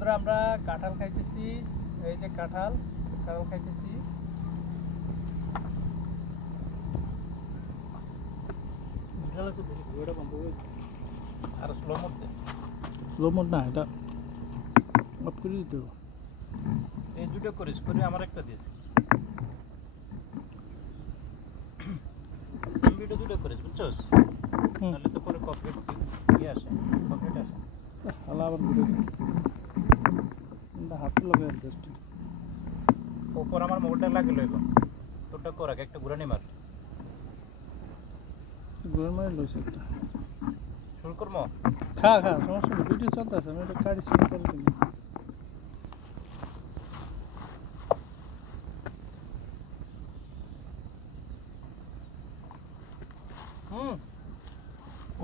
বন্ধুরা আমরা কাঁঠাল খাইতেছি, এই যে কাঁঠাল খাইতেছি। আর স্লো মোড না, এটা অফ করে দিতে হবে। এই দুটো করিস করে আমার একটা দিস, সেম ভিডিও দুটো করিস, বুঝছস? তাহলে তো পরে কপিরাইট কি আসে, কপিরাইট আসে। শালা আবার ভিডিও হাতে লাগে জাস্ট ওপর আমার মোবাইলটা লাগে লইব। তোরটা কর, আগে একটা ঘুরানি মার। ঘুরানি মার লইছে একটা। শুরু করবো? খা সমস্যা নেই, ভিডিও চলতেছে, আমি এটা কাটি সেট করে দিই।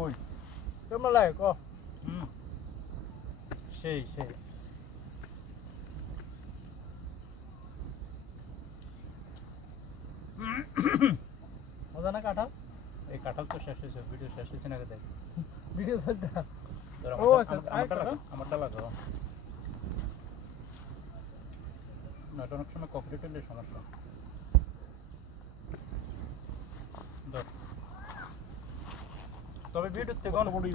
ওই কেমন লাগে ক? সেই মজা না কাঁঠাল? এই কাঁঠাল তো শেষ হয়েছে, ভিডিও শেষ হয়েছে না? দেখ ভিডিও চলতে। আমারটা লাগাও না, এটা অনেক সময় কপিরাইটের সমস্যা। তবে ভিডিওর থেকে অনেক বড়